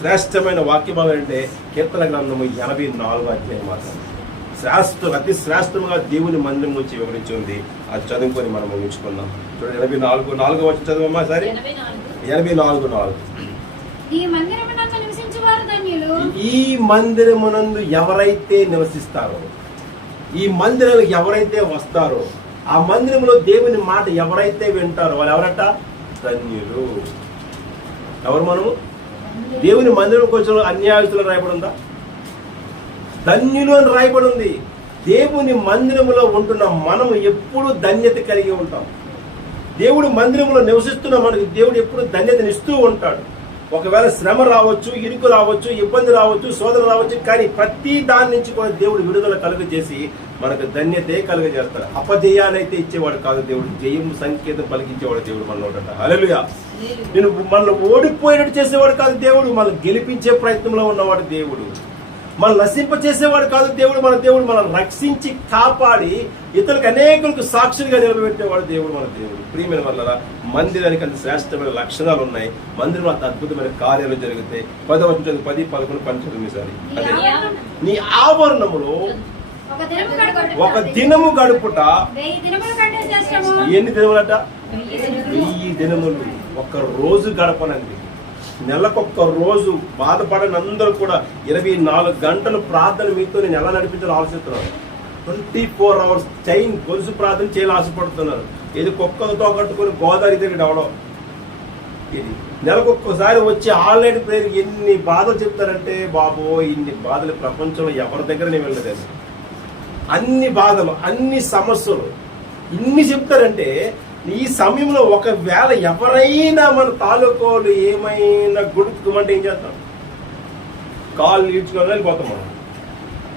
శ్రేష్టమైన వాక్య భాగం అంటే కీర్తన గ్రంథము 84వ అధ్యాయం మాత్రం అతి శ్రేష్టముగా దేవుని మందిరం నుంచి వివరించి ఉంది. అది చదువుకొని మనం ముగించుకుందాం. చూడండి 84 వచ్చి చదువమ్మా సరే. 84:4 ఈ మందిరమునందు ఎవరైతే నివసిస్తారో, ఈ మందిరానికి ఎవరైతే వస్తారో, ఆ మందిరంలో దేవుని మాట ఎవరైతే వింటారో వాళ్ళు ఎవరట? ధన్యులు. ఎవరు మనము? దేవుని మందిరంకి వచ్చిన అన్యాయస్తులు రాయబడి ఉందా? ధన్యులు అని రాయబడి ఉంది. దేవుని మందిరములో ఉంటున్న మనము ఎప్పుడు ధన్యత కలిగి ఉంటాం. దేవుడు మందిరంలో నివసిస్తున్న మనకి దేవుడు ఎప్పుడు ధన్యతనిస్తూ ఉంటాడు. ఒకవేళ శ్రమ రావచ్చు, ఇరుకు రావచ్చు, ఇబ్బంది రావచ్చు, శోధన రావచ్చు, కానీ ప్రతి దాని నుంచి కూడా దేవుడు విడుదల కలుగజేసి మనకు ధన్యతే కలుగజేస్తాడు. అపజయానైతే ఇచ్చేవాడు కాదు దేవుడు, జయం సంకేతం పలికించేవాడు దేవుడు మనలోట. హల్లెలూయా. నేను మనల్ని ఓడిపోయేటట్టు చేసేవాడు కాదు దేవుడు, మనల్ని గెలిపించే ప్రయత్నంలో ఉన్నవాడు దేవుడు. మనం నశింప చేసేవాడు కాదు దేవుడు. మన దేవుడు మనల్ని రక్షించి కాపాడి ఇతరులకు అనేకులకు సాక్షులుగా నిలబెట్టేవాడు దేవుడు మన దేవుడు. ప్రియమైన వల్ల మందిరానికి అంత శ్రేష్టమైన లక్షణాలు ఉన్నాయి. మందిరంలో అంత అద్భుతమైన కార్యాలు జరుగుతాయి. 10వ 10, 11, 12 అదే నీ ఆవరణములో ఒక దినము గడుపుట ఎన్ని దినములట? 1000 దినములు. ఒక రోజు గడపనండి. నెలకొక్క రోజు బాధపడని అందరూ కూడా 24 గంటలు ప్రార్థన మీతో నేను ఎలా నడిపించాలో ఆలోచిస్తున్నాను. 24 hours చైన్ గొలుసు ప్రార్థన చేయాలి ఆశపడుతున్నారు. ఇది కుక్కలతో కట్టుకుని గోదావరి దగ్గర అవడం. ఇది నెలకొక్కసారి వచ్చి ఆల్రెడీ ప్రేర్ ఎన్ని బాధలు చెప్తారంటే, బాబో ఇన్ని బాధలు ప్రపంచంలో ఎవరి దగ్గర నేను వెళ్ళలేదు. అన్ని బాధలు, అన్ని సమస్యలు ఇన్ని చెప్తారంటే, ఈ సమయంలో ఒకవేళ ఎవరైనా మన తాలూకోలు ఏమైనా గుడుకుమంటే ఏం చేస్తాం? కాళ్ళు ఈడ్చుకోవాలని పోతాం మనం.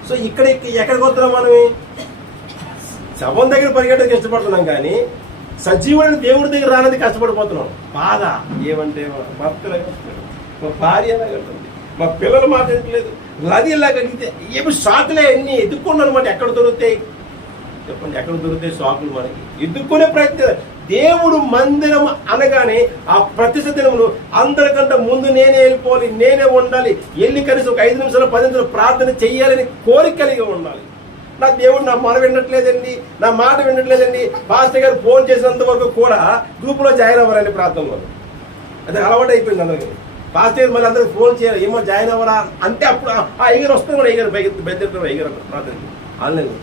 సో ఎక్కడికి పోతున్నాం? మనమే శవం దగ్గర పరిగెట్టడానికి ఇష్టపడుతున్నాం, కానీ సజీవుడిని దేవుడి దగ్గర రానది కష్టపడిపోతున్నాం. బాధ ఏమంటే భర్త మా భార్య ఎలాగంటుంది, మా పిల్లలు మాట్లాడట్లేదు, అది ఇలాగలిగితే ఏమి షాకులే అన్ని ఎదుర్కొన్నాను అనమాట. ఎక్కడ దొరుకుతాయి చెప్పండి? ఎక్కడ దొరుకుతాయి షాకులు? మనకి ఎదుర్కొనే ప్రయత్నం. దేవుడు మందిరం అనగానే ఆ ప్రతిష్ఠ దినములు అందరికంటే ముందు నేనే వెళ్ళిపోవాలి, నేనే ఉండాలి, వెళ్ళి కనీసం ఒక 5 నిమిషాలు 10 నిమిషాలు ప్రార్థన చెయ్యాలని కోరిక కలిగి ఉండాలి. నా దేవుడు నా మాట వినట్లేదండి, నా మాట వినట్లేదండి. పాస్టర్ గారు ఫోన్ చేసినంత వరకు కూడా గ్రూపులో జాయిన్ అవ్వరండి ప్రార్థనలో. అది అలవాటు అయిపోయింది అందరికీ. పాస్టర్ గారు మళ్ళీ అందరికి ఫోన్ చేయాలి, ఏమో జాయిన్ అవ్వరా అంటే అప్పుడు ఆ అయ్యగారు వస్తుంది కూడా అయ్యగారు బయలుదేరుతారు అయ్యగారు ప్రార్థనకి ఆన్లైన్.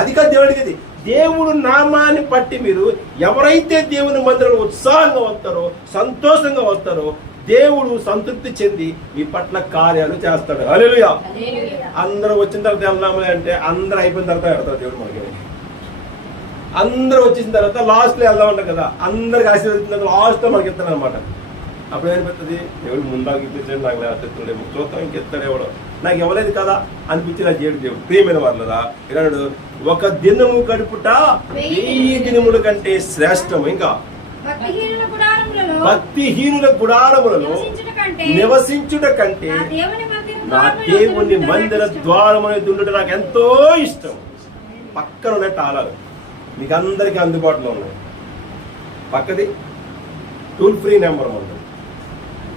అది కాదు దేవుడికి. అది దేవుడు నామాన్ని బట్టి మీరు ఎవరైతే దేవుని మందిరంలో ఉత్సాహంగా వస్తారో, సంతోషంగా వస్తారో, దేవుడు సంతృప్తి చెంది మీ పట్ల కార్యాలు చేస్తాడు. హల్లెలూయా. అందరూ వచ్చిన తర్వాత వెళ్దాము అంటే అందరూ అయిపోయిన తర్వాత వెళ్తారు దేవుడు మనకి. అందరూ వచ్చేసిన తర్వాత లాస్ట్లో వెళ్దాం అంటారు కదా, అందరికి ఆశీర్వదించిన లాస్ట్లో మనకి ఇస్తాడు అనమాట. అప్పుడు ఏమనిపిస్తుంది? దేవుడు ముందాకు ఇప్పించండి, నాకు లేకపోతే చూస్తాం ఇంకెత్తాడు ఎవడో, నాకు ఇవ్వలేదు కదా అనిపించి నా చేయడు దేవుడు. ప్రియమైన వాళ్ళరా ఇలాడు ఒక దినము గడుపుట 1000 దినముల కంటే శ్రేష్టం. ఇంకా భక్తిహీనుల గుడారములలో నివసించుట కంటే నా దేవుని మందిర ద్వారమున ఉండుట నాకు ఎంతో ఇష్టం. పక్కన ఉన్నాయి తాళాలు, మీకు అందరికీ అందుబాటులో ఉన్నాయి. పక్కది టోల్ ఫ్రీ నెంబర్ ఉంటుంది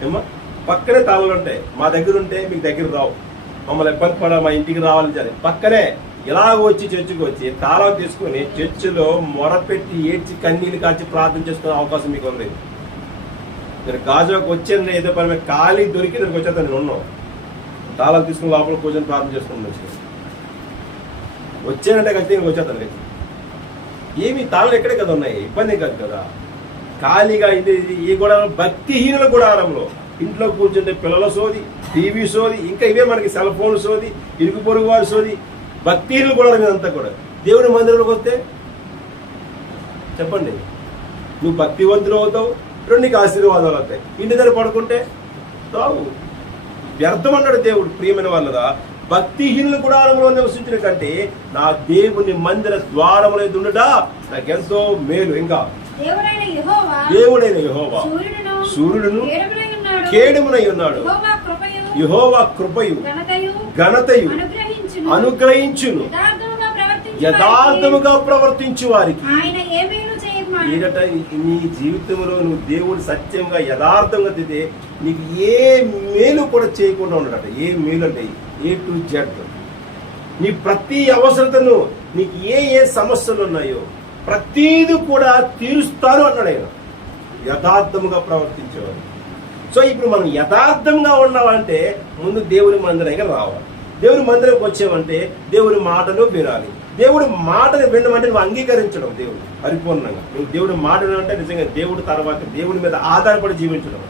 ఏమా, పక్కనే తాళాలు ఉంటాయి. మా దగ్గర ఉంటే మీకు దగ్గర రావు, మమ్మల్ని ఇబ్బంది పడ మా ఇంటికి రావాలని చెప్పి పక్కనే ఇలాగ వచ్చి చర్చికి వచ్చి తాళం తీసుకుని చర్చిలో మొరపెట్టి ఏడ్చి కన్నీళ్ళు కాచి ప్రార్థన చేసుకునే అవకాశం మీకు ఉంది. నేను గాజువాకు వచ్చాను, ఏదో పని ఖాళీ దొరికి నేను వచ్చేస్తాను. నేను ఉన్నాను, తాళాలు తీసుకుని లోపల కూర్చొని ప్రార్థన చేసుకుని వచ్చానంటే కలిసి నేను వచ్చేస్తాను. ఏమి తాళాలు ఎక్కడే కదా ఉన్నాయి, ఇబ్బంది కాదు కదా. ఖాళీగా ఇది ఈ గుడారం భక్తిహీనుల గుడారంలో ఇంట్లో కూర్చుంటే పిల్లల సోది, టీవీ సోది, ఇంకా ఇవే మనకి సెల్ ఫోన్ సోది, ఇరుగు పొరుగు వారి సోది, భక్తిహీనులు గుడారం ఇదంతా కూడా. దేవుని మందిరంలోకి వస్తే చెప్పండి, నువ్వు భక్తివంతులు అవుతావు, నీకు ఆశీర్వాదాలు అవుతాయి. ఇంటి దగ్గర పడుకుంటే రావు, వ్యర్థం అన్నాడు దేవుడు. ప్రియమైన వాళ్ళదా, భక్తిహీనుల గుడారంలో నివసించిన కంటే నా దేవుని మందిర ద్వారములో ఉండట నాకెంతో మేలు. ఇంకా దేవుడైన యెహోవా సూర్యుడును కేడమునై ఉన్నాడు. యెహోవా కృపయు ఘనతయు అనుగ్రహించును, యథార్థముగా ప్రవర్తించు వారికి ఏంటంటే నీ జీవితంలో నువ్వు దేవుడు సత్యంగా యథార్థంగా తితే నీకు ఏ మేలు కూడా చేయకుండా ఉండడట. ఏ మేలు అంటే A to Z. నీ ప్రతి అవసరతను నీకు ఏ సమస్యలు ఉన్నాయో ప్రతీది కూడా తీరుస్తాను అన్నాడు ఆయన. యథార్థముగా ప్రవర్తించేవాడు. సో ఇప్పుడు మనం యథార్థంగా ఉన్నామంటే ముందు దేవుని మందిరానికి రావాలి. దేవుని మందిరంకి వచ్చామంటే దేవుని మాటను వినాలి. దేవుడి మాటను వినమంటే నువ్వు అంగీకరించడం దేవుడు పరిపూర్ణంగా. నువ్వు దేవుడి మాటను అంటే నిజంగా దేవుడి తర్వాత దేవుడి మీద ఆధారపడి జీవించడం,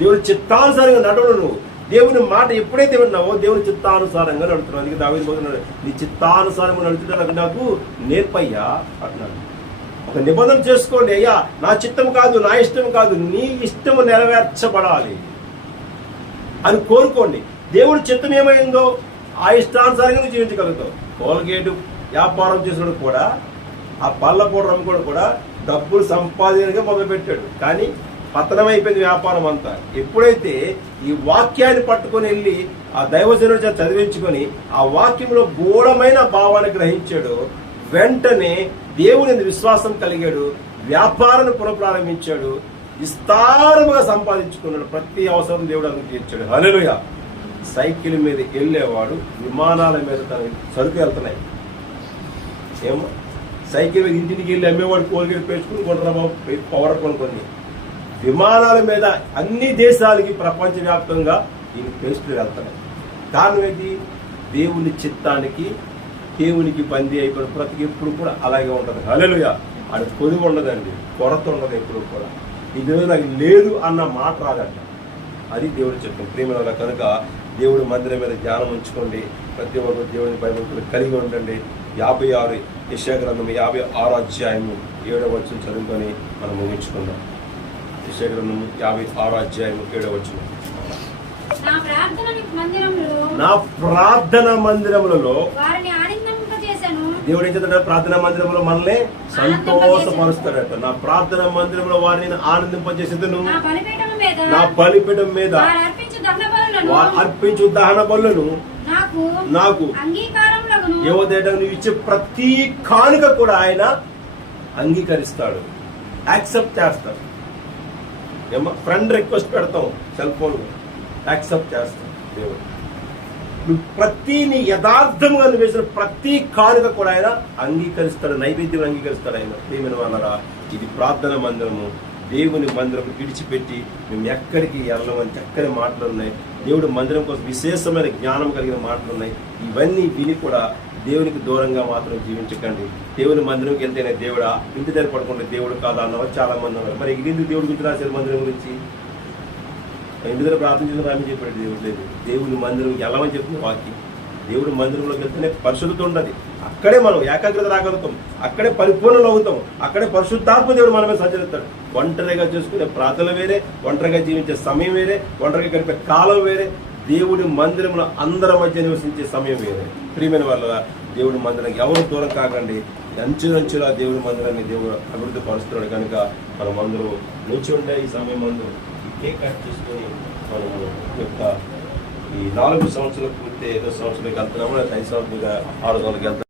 దేవుడి చిత్తానుసారంగా నడవడం. నువ్వు దేవుని మాట ఎప్పుడైతే విన్నావో దేవుని చిత్తానుసారంగా నడుతున్నావు. అందుకే దావీదు పోతున్నాడు, నీ చిత్తానుసారంగా నడుచుటకు నాకు నేర్పయ్యా అంటున్నాడు. ఒక నిబంధన చేసుకోండి, అయ్యా నా చిత్తం కాదు, నా ఇష్టం కాదు, నీ ఇష్టము నెరవేర్చబడాలి అని కోరుకోండి. దేవుడి చిత్తం ఏమైందో ఆ ఇష్టానుసారంగా నువ్వు జీవించగలుగుతావు. కోల్గేటు వ్యాపారం చేసినప్పుడు కూడా ఆ పళ్ళ పౌడర్ అమ్ముకోవడం కూడా డబ్బులు సంపాదనగా మొదలుపెట్టాడు, కానీ పతనమైపోయింది వ్యాపారం అంతా. ఎప్పుడైతే ఈ వాక్యాన్ని పట్టుకొని వెళ్ళి ఆ దైవజనుడి చేత చదివించుకొని ఆ వాక్యంలో గూఢమైన భావాన్ని గ్రహించాడు, వెంటనే దేవుని విశ్వాసం కలిగాడు, వ్యాపారాన్ని పునఃప్రారంభించాడు, విస్తారముగా సంపాదించుకున్నాడు. ప్రతి అవసరం దేవుడు అందుకు తీర్చాడు. హల్లెలూయా. సైకిల్ మీద వెళ్ళేవాడు విమానాల మీద తన సరుకు వెళ్తున్నాయి. ఏమో సైకిల్ మీద ఇంటికి వెళ్ళి అమ్మేవాడు కోల్గేట్ పేర్చుకుని కొంటారా పౌడర్ కొనుక్కొని. విమానాల మీద అన్ని దేశాలకి ప్రపంచవ్యాప్తంగా ఈ పేస్టులు వెళ్తున్నాయి. కారణం ఏంటి? దేవుని చిత్తానికి దేవునికి బందీ అయిపోయిన ప్రతి ఎప్పుడు కూడా అలాగే ఉంటుంది. హల్లెలూయా. అది పొదుగు ఉండదండి, కొరత ఉండదు. ఎప్పుడు కూడా ఇది నాకు లేదు అన్న మాట రాదంట. అది దేవుడి చిత్తం. ప్రేమ కనుక దేవుడి మందిరం మీద ధ్యానం ఉంచుకోండి. ప్రతి ఒక్కరు దేవుని బైబిల్ కలిగి ఉండండి. 56 యెషయా గ్రంథం 56 అధ్యాయము 7వ వచనం చదువుకొని మనం ముగించుకుందాం. యెషయా గ్రంథం 56 అధ్యాయము 7వ వచనం. నా ప్రార్థన మందిరములలో దేవుడు ఏం చేస్తాడు? ప్రార్థనా మందిరంలో మనల్ని సంతోషపరుస్తాడట. నా ప్రార్థనా మందిరంలో వారిని ఆనందింపజేసేదను. నా బలిపీఠం మీద అర్పించు దహన బలులను నాకు ఏవోదేటో నువ్వు ఇచ్చే ప్రతి కానుక కూడా ఆయన అంగీకరిస్తాడు, యాక్సెప్ట్ చేస్తాడు. ఏమో ఫ్రెండ్ రిక్వెస్ట్ పెడతాం సెల్ ఫోన్, యాక్సెప్ట్ చేస్తాం దేవుడు. నువ్వు ప్రతి నీ యథార్థంగా నువ్వు వేసిన ప్రతి కానుక కూడా ఆయన అంగీకరిస్తాడు, నైవేద్యం అంగీకరిస్తాడు ఆయన. ప్రియమైన వాళ్ళరా, ఇది ప్రార్థన మందిరము. దేవుని మందిరం విడిచిపెట్టి మేము ఎక్కడికి వెళ్ళమని చక్కని మాటలు ఉన్నాయి. దేవుడి మందిరం కోసం విశేషమైన జ్ఞానం కలిగిన మాటలు ఉన్నాయి. ఇవన్నీ విని కూడా దేవునికి దూరంగా మాత్రం జీవించకండి. దేవుని మందిరంకి వెళ్తేనే దేవుడా, ఇంటి దగ్గర పడుకుంటే దేవుడు కాదా అన్నవారు చాలా మంది ఉన్నారు. మరి ఇది దేవుడి గురించి రాశారు మందిరం గురించి. ఇంటి దగ్గర ప్రార్థించిన రామని చెప్పాడు దేవుడు లేదు. దేవుని మందిరంకి వెళ్ళమని చెప్తుంది వాక్యం. దేవుడి మందిరంలోకి వెళ్తేనే పరిశుద్ధత ఉండదు. అక్కడే మనం ఏకాగ్రత రాగలుగుతాం, అక్కడే పరిపూర్ణలు అవుతాం, అక్కడే పరిశుద్ధాత్మ దేవుడు మన మీద సంచరిస్తాడు. ఒంటరిగా చేసుకునే ప్రార్థన వేరే, ఒంటరిగా జీవించే సమయం వేరే, ఒంటరిగా గడిపే కాలం వేరే, దేవుడి మందిరంలో అందరి మధ్య నివసించే సమయం వేరే. ప్రియమైన వాళ్ళ దేవుడి మందిరానికి ఎవరు దూరం కాకండి. అంచులంచులా దేవుడి మందిరాన్ని దేవుడు అభివృద్ధి పరుస్తున్నాడు. కనుక మనం అందరూ నిలిచి ఉండే ఈ సమయం అందరూ ఈ కేక్ కట్ చేసుకొని మనము యొక్క ఈ 4 సంవత్సరాలు పూర్తి 5 సంవత్సరాలకి వెళ్తున్నాము, 5 సంవత్సరాలుగా 6 సంవత్సరాలకి వెళ్తాం.